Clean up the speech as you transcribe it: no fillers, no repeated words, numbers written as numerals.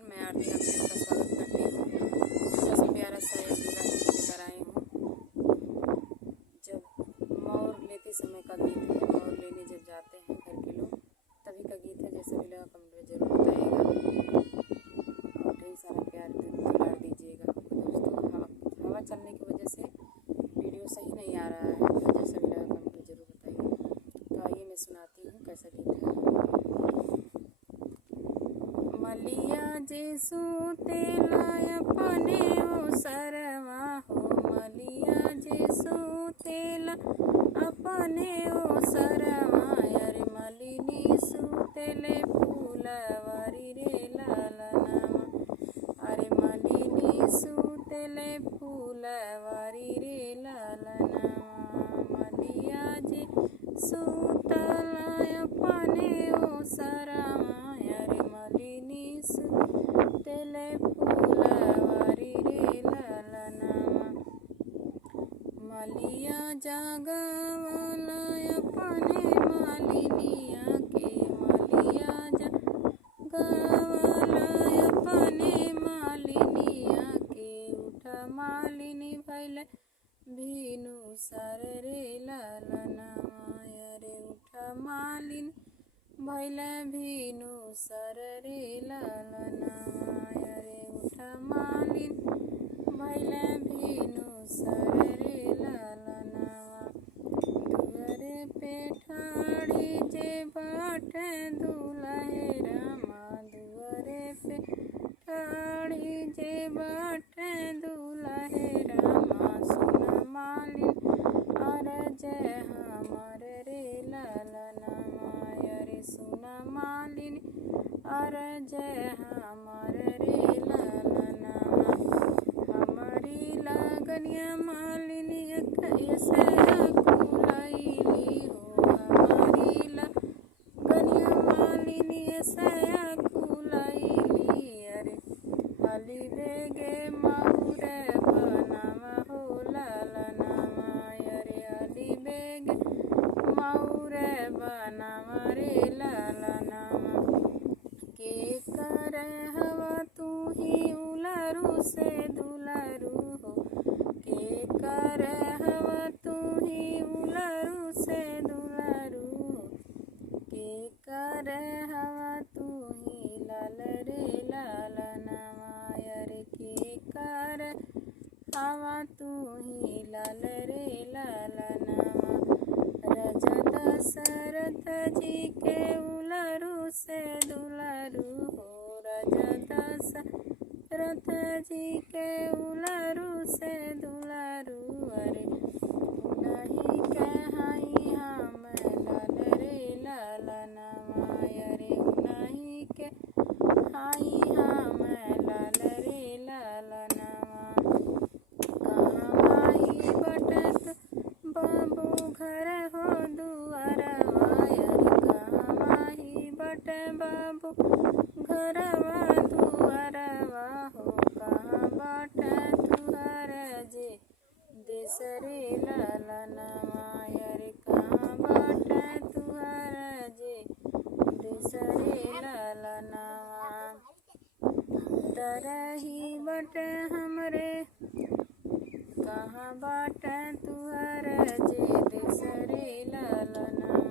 नमस्कार, मैं आरती आप सबका स्वागत करती हूँ। छोटा सा प्यारा सा एक गीत लेकर आई हूँ। जब मोर लेते समय का गीत है। मोर लेने जब जाते हैं घर के लोग, तभी का गीत है। जैसे भी लगा कमेंट में जरूर बताइएगा और ढेर सारा प्यार दुलार दीजिएगा। दोस्तों, हवा चलने की वजह से वीडियो सही नहीं आ रहा है, तो जैसे भी लगा कमेंट में जरूर बताइए। तो आइए मैं सुनाती हूँ कैसा गीत है। मलिया जे सूतेला अपने ओ सरवा हो, मलिया जे सूतेला अपने ओ सरवा, अरे मलिनी सूतेले फूलवारी रे लालनामा, अरे मलिनी सूतेले फूलवारी रे लालनामा, मलिया जे सूतला अपने ओ सरवा, अरे मलिनी सूतेले फूलवारी रे लालनामा, मलिया जागवला अपने मालिनिया के, मलिया जागवला अपने मालिनिया के, उठ मालिनी भैले भीनु सर रे लालनामा, अरे उठ मालिनी भैले भीनु सर रे लालनामा, अरे उठ मालिनी भैले भीनु सर रे लालनामा, दुअरे पे ठाड़ी जे बाटे दुल्हे रामा, दुअरे पे ठाड़ी जे बाटे दुल्हे रामा, सुन मालिन अरज हमर रे लालनामा, अरे सुन मालिन अरज हमर रे लालनामा, हमारी लगनिया मालिनी कैसे कुलैली हो, हमारी लगनिया मालिनी ऐसे कुलैली, अरे हली बेगे मऊर बनावा हो लालनामा, अरे हली बेगे मऊर बनावा रे लालनामा, के कर हवा तू ही उलरू से दुलरू हो, के कर हवा तू ही उलरू से दुलरू हो, के कर हवा तू ही लाल रे लालनामा, अरे के कर हवा तू ही लाल रे लालनामा, राजा दशरथ जी के उलरू से दुलरू हो, राजा दशरथ जी के उलरू से दुलरू, अरे नहीं कहाई हम लाल रे लालनामा, अरे नहीं के हाई हम लाल रे लालनामा, कहाँ माई बटत बाबू घर हो दुआरवा, अरे कहाँ माई बट बाबू घरवा दुआरवा हो, कहाँ बाट तुहर जे देश रे लालनामा, अरे कहाँ बाट तुहर जे देश रे लालनामा, तरही बट हमरे कहाँ बाट तुहर जे देश रे लालनामा।